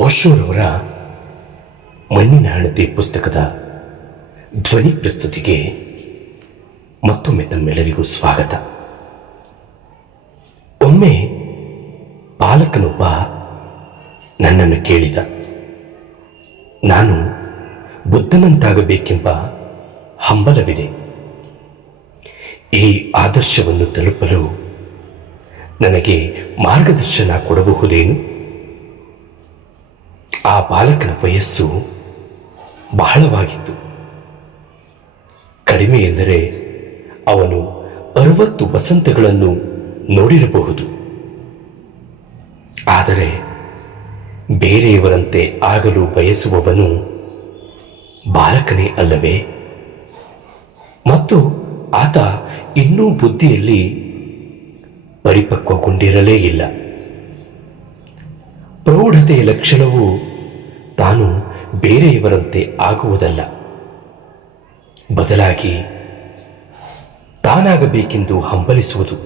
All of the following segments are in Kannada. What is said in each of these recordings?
ಓಶೋರವರ ಮಣ್ಣಿನ ಹಣತೆ ಪುಸ್ತಕದ ಧ್ವನಿ ಪ್ರಸ್ತುತಿಗೆ ಮತ್ತೊಮ್ಮೆ ತಮ್ಮೆಲ್ಲರಿಗೂ ಸ್ವಾಗತ. ಒಮ್ಮೆ ಪಾಲಕನೊಬ್ಬ ನನ್ನನ್ನು ಕೇಳಿದ, ನಾನು ಬುದ್ಧನಂತಾಗಬೇಕೆಂಬ ಹಂಬಲವಿದೆ. ಈ ಆದರ್ಶವನ್ನು ತಲುಪಲು ನನಗೆ ಮಾರ್ಗದರ್ಶನ ಕೊಡಬಹುದೇನು? ಆ ಬಾಲಕನ ವಯಸ್ಸು ಬಹಳವಾಗಿತ್ತು. ಕಡಿಮೆ ಎಂದರೆ ಅವನು 60 ವಸಂತಗಳನ್ನು ನೋಡಿರಬಹುದು. ಆದರೆ ಬೇರೆಯವರಂತೆ ಆಗಲು ಬಯಸುವವನು ಬಾಲಕನೇ ಅಲ್ಲವೇ? ಮತ್ತು ಆತ ಇನ್ನೂ ಬುದ್ಧಿಯಲ್ಲಿ ಪರಿಪಕ್ವಗೊಂಡಿರಲೇ ಇಲ್ಲ. ಪ್ರೌಢತೆಯ ಲಕ್ಷಣವು ತಾನು ಬೇರೆಯವರಂತೆ ಆಗುವುದಲ್ಲ, ಬದಲಾಗಿ ತಾನಾಗಬೇಕೆಂದು ಹಂಬಲಿಸುವುದು.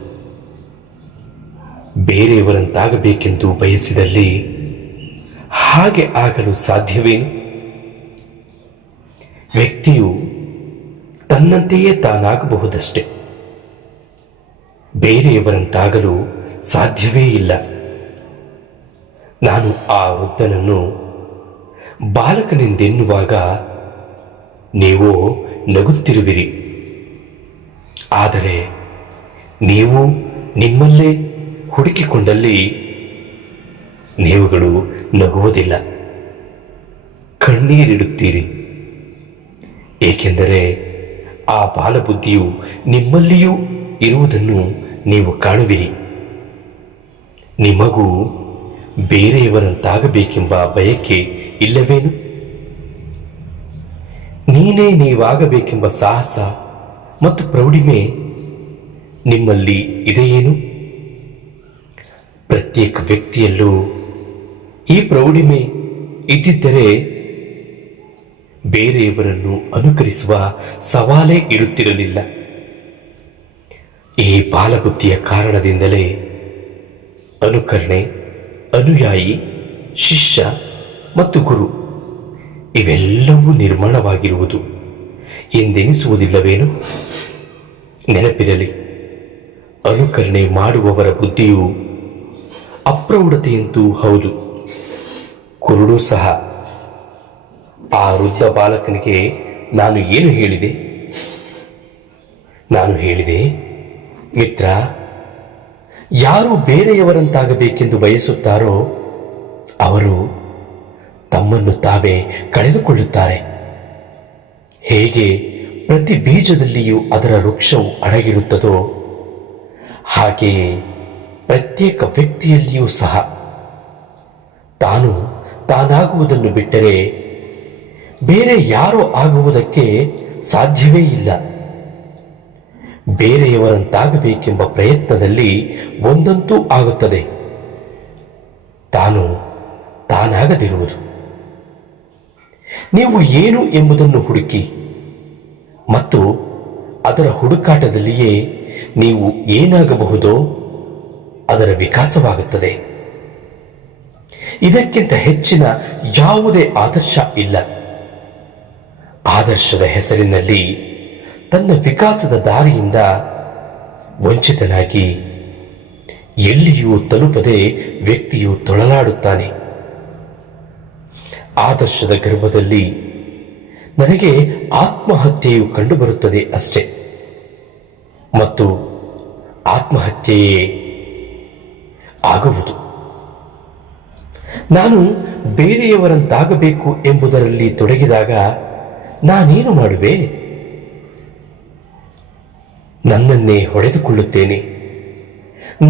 ಬೇರೆಯವರಂತಾಗಬೇಕೆಂದು ಬಯಸಿದಲ್ಲಿ ಹಾಗೆ ಆಗಲು ಸಾಧ್ಯವೇನು? ವ್ಯಕ್ತಿಯು ತನ್ನಂತೆಯೇ ತಾನಾಗಬಹುದಷ್ಟೆ, ಬೇರೆಯವರಂತಾಗಲು ಸಾಧ್ಯವೇ ಇಲ್ಲ. ನಾನು ಆ ವೃದ್ಧನನ್ನು ಬಾಲಕನೆಂದೆನ್ನುವಾಗ ನೀವು ನಗುತ್ತಿರುವಿರಿ. ಆದರೆ ನೀವು ನಿಮ್ಮಲ್ಲೇ ಹುಡುಕಿಕೊಂಡಲ್ಲಿ ನೀವುಗಳು ನಗುವುದಿಲ್ಲ, ಕಣ್ಣೀರಿಡುತ್ತೀರಿ. ಏಕೆಂದರೆ ಆ ಬಾಲಬುದ್ಧಿಯು ನಿಮ್ಮಲ್ಲಿಯೂ ಇರುವುದನ್ನು ನೀವು ಕಾಣುವಿರಿ. ನಿಮಗೂ ಬೇರೆಯವರಂತಾಗಬೇಕೆಂಬ ಬಯಕೆ ಇಲ್ಲವೇನು? ನೀನೇ ನೀವಾಗಬೇಕೆಂಬ ಸಾಹಸ ಮತ್ತು ಪ್ರೌಢಿಮೆ ನಿಮ್ಮಲ್ಲಿ ಇದೆಯೇನು? ಪ್ರತ್ಯೇಕ ವ್ಯಕ್ತಿಯಲ್ಲೂ ಈ ಪ್ರೌಢಿಮೆ ಇದ್ದಿದ್ದರೆ ಬೇರೆಯವರನ್ನು ಅನುಕರಿಸುವ ಸವಾಲೇ ಇರುತ್ತಿರಲಿಲ್ಲ. ಈ ಬಾಲಬುದ್ಧಿಯ ಕಾರಣದಿಂದಲೇ ಅನುಕರಣೆ, ಅನುಯಾಯಿ, ಶಿಷ್ಯ ಮತ್ತು ಗುರು ಇವೆಲ್ಲವೂ ನಿರ್ಮಾಣವಾಗಿರುವುದು ಎಂದೆನಿಸುವುದಿಲ್ಲವೇನು? ನೆನಪಿರಲಿ, ಅನುಕರಣೆ ಮಾಡುವವರ ಬುದ್ಧಿಯು ಅಪ್ರೌಢತೆಯಂತೂ ಹೌದು, ಕುರುಡು ಸಹ. ಆ ವೃದ್ಧ ಬಾಲಕನಿಗೆ ನಾನು ಏನು ಹೇಳಿದೆ? ನಾನು ಹೇಳಿದೆ, ಮಿತ್ರ, ಯಾರು ಬೇರೆಯವರಂತಾಗಬೇಕೆಂದು ಬಯಸುತ್ತಾರೋ ಅವರು ತಮ್ಮನ್ನು ತಾವೇ ಕಳೆದುಕೊಳ್ಳುತ್ತಾರೆ. ಹೇಗೆ ಪ್ರತಿ ಬೀಜದಲ್ಲಿಯೂ ಅದರ ವೃಕ್ಷವು ಅಡಗಿರುತ್ತದೋ ಹಾಗೆಯೇ ಪ್ರತ್ಯೇಕ ವ್ಯಕ್ತಿಯಲ್ಲಿಯೂ ಸಹ ತಾನು ತಾನಾಗುವುದನ್ನು ಬಿಟ್ಟರೆ ಬೇರೆ ಯಾರೋ ಆಗುವುದಕ್ಕೆ ಸಾಧ್ಯವೇ ಇಲ್ಲ. ಬೇರೆಯವರಂತಾಗಬೇಕೆಂಬ ಪ್ರಯತ್ನದಲ್ಲಿ ಒಂದಂತೂ ಆಗುತ್ತದೆ, ತಾನು ತಾನಾಗದಿರುವುದು. ನೀವು ಏನು ಎಂಬುದನ್ನು ಹುಡುಕಿ ಮತ್ತು ಅದರ ಹುಡುಕಾಟದಲ್ಲಿಯೇ ನೀವು ಏನಾಗಬಹುದೋ ಅದರ ವಿಕಾಸವಾಗುತ್ತದೆ. ಇದಕ್ಕಿಂತ ಹೆಚ್ಚಿನ ಯಾವುದೇ ಆದರ್ಶ ಇಲ್ಲ. ಆದರ್ಶದ ಹೆಸರಿನಲ್ಲಿ ತನ್ನ ವಿಕಾಸದ ದಾರಿಯಿಂದ ವಂಚಿತನಾಗಿ ಎಲ್ಲಿಯೂ ತಲುಪದೆ ವ್ಯಕ್ತಿಯು ತೊಳಲಾಡುತ್ತಾನೆ. ಆದರ್ಶದ ಗರ್ಭದಲ್ಲಿ ನನಗೆ ಆತ್ಮಹತ್ಯೆಯು ಕಂಡುಬರುತ್ತದೆ ಅಷ್ಟೆ, ಮತ್ತು ಆತ್ಮಹತ್ಯೆಯೇ ಆಗುವುದು. ನಾನು ಬೇರೆಯವರಂತಾಗಬೇಕು ಎಂಬುದರಲ್ಲಿ ತೊಡಗಿದಾಗ ನಾನೇನು ಮಾಡುವೆ? ನನ್ನನ್ನೇ ಹೊಡೆದುಕೊಳ್ಳುತ್ತೇನೆ,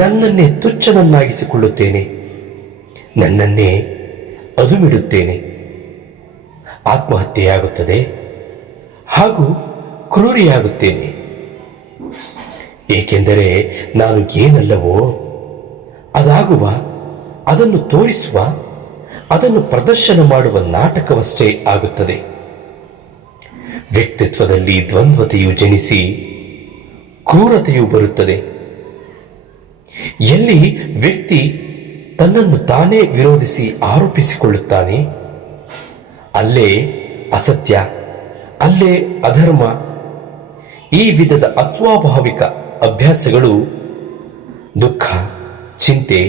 ನನ್ನನ್ನೇ ತುಚ್ಛನನ್ನಾಗಿಸಿಕೊಳ್ಳುತ್ತೇನೆ, ನನ್ನನ್ನೇ ಅದುಮಿಡುತ್ತೇನೆ. ಆತ್ಮಹತ್ಯೆಯಾಗುತ್ತದೆ ಹಾಗೂ ಕ್ರೂರಿಯಾಗುತ್ತೇನೆ. ಏಕೆಂದರೆ ನಾನು ಏನಲ್ಲವೋ ಅದಾಗುವ, ಅದನ್ನು ತೋರಿಸುವ, ಅದನ್ನು ಪ್ರದರ್ಶನ ಮಾಡುವ ನಾಟಕವಷ್ಟೇ ಆಗುತ್ತದೆ. ವ್ಯಕ್ತಿತ್ವದಲ್ಲಿ ದ್ವಂದ್ವತೆಯು ಜನಿಸಿ ಕ್ರೂರತೆಯು ಬರುತ್ತದೆ. ಎಲ್ಲಿ ವ್ಯಕ್ತಿ ತನ್ನನ್ನು ತಾನೇ ವಿರೋಧಿಸಿ ಆರೋಪಿಸಿಕೊಳ್ಳುತ್ತಾನೆ. ಅಲ್ಲೇ ಅಸತ್ಯ, ಅಲ್ಲೇ ಅಧರ್ಮ, ಈ ವಿಧದ ಅಸ್ವಾಭಾವಿಕ ಅಭ್ಯಾಸಗಳು ದುಃಖ, ಚಿಂತೆ,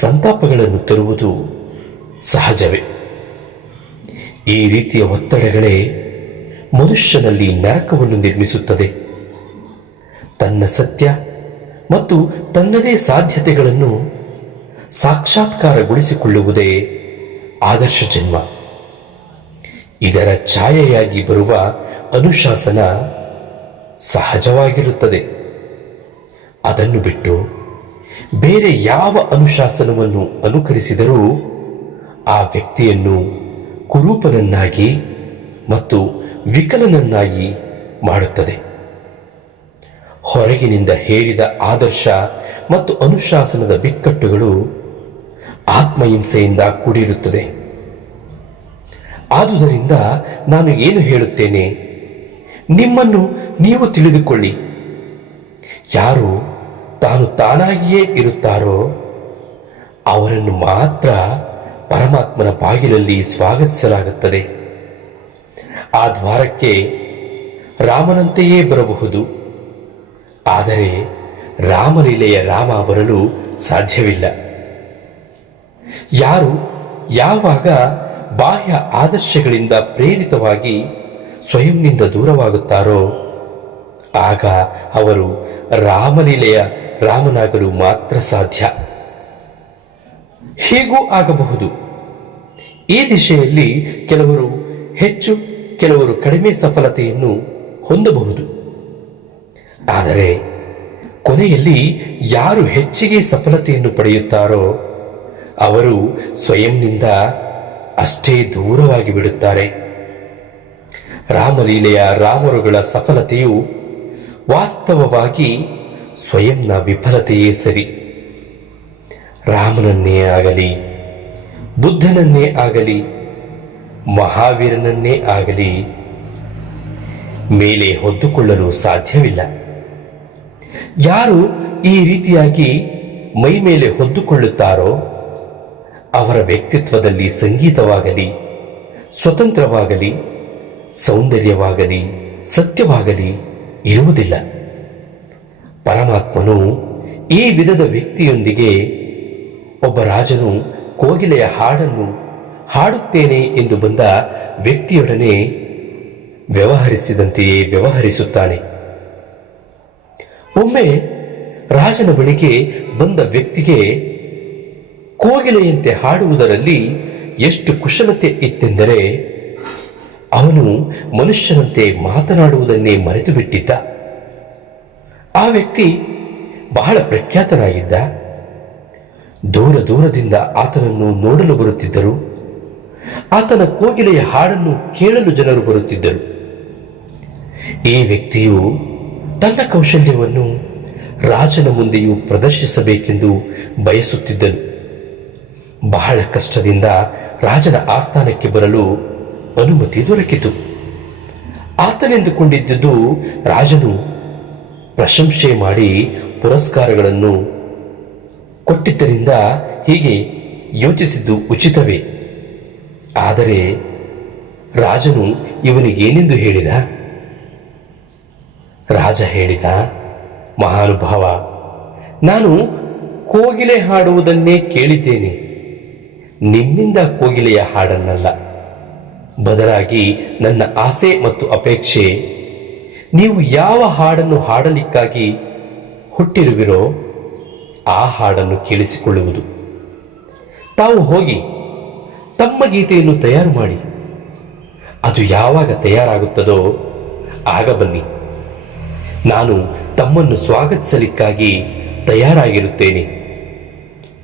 ಸಂತಾಪಗಳನ್ನು ತರುವುದು ಸಹಜವೇ. ಈ ರೀತಿಯ ಒತ್ತಡಗಳೇ ಮನುಷ್ಯನಲ್ಲಿ ನರಕವನ್ನು ನಿರ್ಮಿಸುತ್ತದೆ. ತನ್ನ ಸತ್ಯ ಮತ್ತು ತನ್ನದೇ ಸಾಧ್ಯತೆಗಳನ್ನು ಸಾಕ್ಷಾತ್ಕಾರಗೊಳಿಸಿಕೊಳ್ಳುವುದೇ ಆದರ್ಶ ಜನ್ಮ. ಇದರ ಛಾಯೆಯಾಗಿ ಬರುವ ಅನುಶಾಸನ ಸಹಜವಾಗಿರುತ್ತದೆ. ಅದನ್ನು ಬಿಟ್ಟು ಬೇರೆ ಯಾವ ಅನುಶಾಸನವನ್ನು ಅನುಕರಿಸಿದರೂ ಆ ವ್ಯಕ್ತಿಯನ್ನು ಕುರೂಪನನ್ನಾಗಿ ಮತ್ತು ವಿಕಲನನ್ನಾಗಿ ಮಾಡುತ್ತದೆ. ಹೊರಗಿನಿಂದ ಹೇರಿದ ಆದರ್ಶ ಮತ್ತು ಅನುಶಾಸನದ ಬಿಕ್ಕಟ್ಟುಗಳು ಆತ್ಮಹಿಂಸೆಯಿಂದ ಕೂಡಿರುತ್ತದೆ. ಆದುದರಿಂದ ನಾನು ಏನು ಹೇಳುತ್ತೇನೆ, ನಿಮ್ಮನ್ನು ನೀವು ತಿಳಿದುಕೊಳ್ಳಿ. ಯಾರು ತಾನು ತಾನಾಗಿಯೇ ಇರುತ್ತಾರೋ ಅವರನ್ನು ಮಾತ್ರ ಪರಮಾತ್ಮನ ಬಾಗಿಲಲ್ಲಿ ಸ್ವಾಗತಿಸಲಾಗುತ್ತದೆ. ಆ ದ್ವಾರಕ್ಕೆ ರಾಮನಂತೆಯೇ ಬರಬಹುದು, ಆದರೆ ರಾಮಲೀಲೆಯ ರಾಮ ಬರಲು ಸಾಧ್ಯವಿಲ್ಲ. ಯಾರು ಯಾವಾಗ ಬಾಹ್ಯ ಆದರ್ಶಗಳಿಂದ ಪ್ರೇರಿತವಾಗಿ ಸ್ವಯಂನಿಂದ ದೂರವಾಗುತ್ತಾರೋ ಆಗ ಅವರು ರಾಮಲೀಲೆಯ ರಾಮನಾಗಲು ಮಾತ್ರ ಸಾಧ್ಯ. ಹೀಗೂ ಆಗಬಹುದು. ಈ ದಿಶೆಯಲ್ಲಿ ಕೆಲವರು ಹೆಚ್ಚು, ಕೆಲವರು ಕಡಿಮೆ ಸಫಲತೆಯನ್ನು ಹೊಂದಬಹುದು. ಆದರೆ ಕೊನೆಯಲ್ಲಿ ಯಾರು ಹೆಚ್ಚಿಗೆ ಸಫಲತೆಯನ್ನು ಪಡೆಯುತ್ತಾರೋ ಅವರು ಸ್ವಯಂನಿಂದ ಅಷ್ಟೇ ದೂರವಾಗಿ ಬಿಡುತ್ತಾರೆ. ರಾಮಲೀಲೆಯ ರಾಮರುಗಳ ಸಫಲತೆಯು ವಾಸ್ತವವಾಗಿ ಸ್ವಯಂನ ವಿಫಲತೆಯೇ ಸರಿ. ರಾಮನನ್ನೇ ಆಗಲಿ, ಬುದ್ಧನನ್ನೇ ಆಗಲಿ, ಮಹಾವೀರನನ್ನೇ ಆಗಲಿ ಮೇಲೆ ಹೊದ್ದುಕೊಳ್ಳಲು ಸಾಧ್ಯವಿಲ್ಲ. ಯಾರು ಈ ರೀತಿಯಾಗಿ ಮೈ ಮೇಲೆ ಹೊದ್ದುಕೊಳ್ಳುತ್ತಾರೋ ಅವರ ವ್ಯಕ್ತಿತ್ವದಲ್ಲಿ ಸಂಗೀತವಾಗಲಿ, ಸ್ವತಂತ್ರವಾಗಲಿ, ಸೌಂದರ್ಯವಾಗಲಿ, ಸತ್ಯವಾಗಲಿ ಇರುವುದಿಲ್ಲ. ಪರಮಾತ್ಮನು ಈ ವಿಧದ ವ್ಯಕ್ತಿಯೊಂದಿಗೆ ಒಬ್ಬ ರಾಜನು ಕೋಗಿಲೆಯ ಹಾಡನ್ನು ಹಾಡುತ್ತೇನೆ ಎಂದು ಬಂದ ವ್ಯಕ್ತಿಯೊಡನೆ ವ್ಯವಹರಿಸಿದಂತೆಯೇ ವ್ಯವಹರಿಸುತ್ತಾನೆ. ಒಮ್ಮೆ ರಾಜನ ಬಳಿಗೆ ಬಂದ ವ್ಯಕ್ತಿಗೆ ಕೋಗಿಲೆಯಂತೆ ಹಾಡುವುದರಲ್ಲಿ ಎಷ್ಟು ಕುಶಲತೆ ಇತ್ತೆಂದರೆ ಅವನು ಮನುಷ್ಯನಂತೆ ಮಾತನಾಡುವುದನ್ನೇ ಮರೆತು ಬಿಟ್ಟಿದ್ದ. ಆ ವ್ಯಕ್ತಿ ಬಹಳ ಪ್ರಖ್ಯಾತನಾಗಿದ್ದ. ದೂರ ದೂರದಿಂದ ಆತನನ್ನು ನೋಡಲು ಬರುತ್ತಿದ್ದರು. ಆತನ ಕೋಗಿಲೆಯ ಹಾಡನ್ನು ಕೇಳಲು ಜನರು ಬರುತ್ತಿದ್ದರು. ಈ ವ್ಯಕ್ತಿಯು ತನ್ನ ಕೌಶಲ್ಯವನ್ನು ರಾಜನ ಮುಂದೆಯೂ ಪ್ರದರ್ಶಿಸಬೇಕೆಂದು ಬಯಸುತ್ತಿದ್ದನು. ಬಹಳ ಕಷ್ಟದಿಂದ ರಾಜನ ಆಸ್ಥಾನಕ್ಕೆ ಬರಲು ಅನುಮತಿ ದೊರಕಿತು. ಆತನೆಂದುಕೊಂಡಿದ್ದುದು ರಾಜನು ಪ್ರಶಂಸೆ ಮಾಡಿ ಪುರಸ್ಕಾರಗಳನ್ನು ಕೊಟ್ಟಿದ್ದರಿಂದ ಹೀಗೆ ಯೋಚಿಸಿದ್ದು ಉಚಿತವೇ. ಆದರೆ ರಾಜನು ಇವನಿಗೇನೆಂದು ಹೇಳಿದ? ರಾಜ ಹೇಳಿದ, ಮಹಾನುಭಾವ, ನಾನು ಕೋಗಿಲೆ ಹಾಡುವುದನ್ನೇ ಕೇಳಿದ್ದೇನೆ, ನಿಮ್ಮಿಂದ ಕೋಗಿಲೆಯ ಹಾಡನ್ನಲ್ಲ. ಬದಲಾಗಿ ನನ್ನ ಆಸೆ ಮತ್ತು ಅಪೇಕ್ಷೆ ನೀವು ಯಾವ ಹಾಡನ್ನು ಹಾಡಲಿಕ್ಕಾಗಿ ಹುಟ್ಟಿರುವಿರೋ ಆ ಹಾಡನ್ನು ಕೇಳಿಸಿಕೊಳ್ಳುವುದು. ತಾವು ಹೋಗಿ ತಮ್ಮ ಗೀತೆಯನ್ನು ತಯಾರು ಮಾಡಿ. ಅದು ಯಾವಾಗ ತಯಾರಾಗುತ್ತದೋ ಆಗ ಬನ್ನಿ. ನಾನು ತಮ್ಮನ್ನು ಸ್ವಾಗತಿಸಲಿಕ್ಕಾಗಿ ತಯಾರಾಗಿರುತ್ತೇನೆ.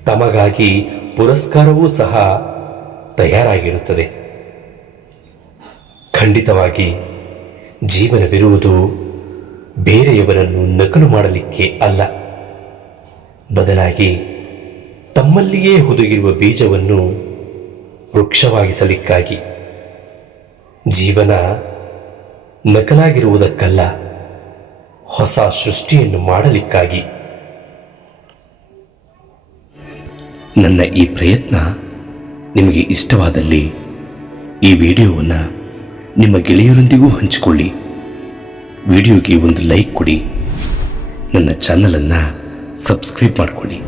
ತಮಗಾಗಿ ಪುರಸ್ಕಾರವೂ ಸಹ ತಯಾರಾಗಿರುತ್ತದೆ. ಖಂಡಿತವಾಗಿ ಜೀವನವಿರುವುದು ಬೇರೆಯವರನ್ನು ನಕಲು ಮಾಡಲಿಕ್ಕೆ ಅಲ್ಲ, ಬದಲಾಗಿ ತಮ್ಮಲ್ಲಿಯೇ ಹುದುಗಿರುವ ಬೀಜವನ್ನು ವೃಕ್ಷವಾಗಿಸಲಿಕ್ಕಾಗಿ. ಜೀವನ ನಕಲಾಗಿರುವುದಕ್ಕಲ್ಲ, ಹೊಸ ಸೃಷ್ಟಿಯನ್ನು ಮಾಡಲಿಕ್ಕಾಗಿ. ನನ್ನ ಈ ಪ್ರಯತ್ನ ನಿಮಗೆ ಇಷ್ಟವಾದಲ್ಲಿ ಈ ವಿಡಿಯೋವನ್ನು ನಿಮ್ಮ ಗೆಳೆಯರೊಂದಿಗೂ ಹಂಚಿಕೊಳ್ಳಿ. ವಿಡಿಯೋಗೆ ಒಂದು ಲೈಕ್ ಕೊಡಿ. ನನ್ನ ಚಾನಲನ್ನು ಸಬ್ಸ್ಕ್ರೈಬ್ ಮಾಡಿಕೊಳ್ಳಿ.